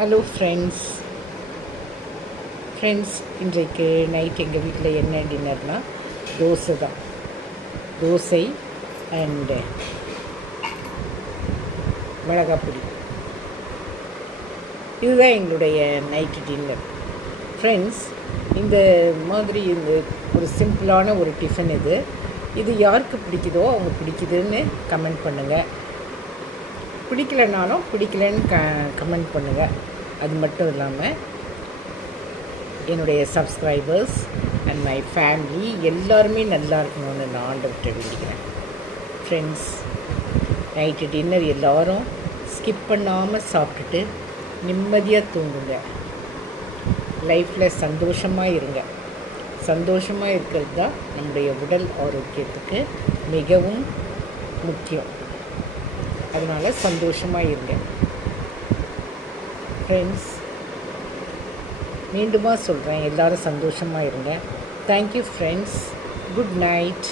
Hello friends இன்றைக்கு night எங்கள் வீட்டில் என்ன டின்னர்னால் தோசை தான். தோசை அண்டு மிளகாப்பொடி. இதுதான் எங்களுடைய நைட்டு டின்னர். ஃப்ரெண்ட்ஸ், இந்த மாதிரி இந்த ஒரு சிம்பிளான ஒரு டிஃபன் இது யாருக்கு பிடிக்குதோ அவங்க பிடிக்குதுன்னு கமெண்ட் பண்ணுங்கள். பிடிக்கலைனாலும் பிடிக்கலன்னு கமெண்ட் பண்ணுங்கள். அது மட்டும் இல்லாமல் என்னுடைய சப்ஸ்கிரைபர்ஸ் அண்ட் மை ஃபேமிலி எல்லாருமே நல்லா இருக்கணும்னு நான் ஆண்டவர்கிட்ட வேண்டிக்கிறேன். ஃப்ரெண்ட்ஸ், நைட்டு டின்னர் எல்லோரும் ஸ்கிப் பண்ணாமல் சாப்பிட்டுட்டு நிம்மதியாக தூங்குங்க. லைஃப்பில் சந்தோஷமாக இருங்க. சந்தோஷமாக இருக்கிறது தான் நம்முடைய உடல் ஆரோக்கியத்துக்கு மிகவும் முக்கியம். அதனால் சந்தோஷமாக இருங்க. ஃப்ரெண்ட்ஸ், மீண்டுமா சொல்கிறேன், எல்லோரும் சந்தோஷமாக இருங்க. Thank you friends. Good night.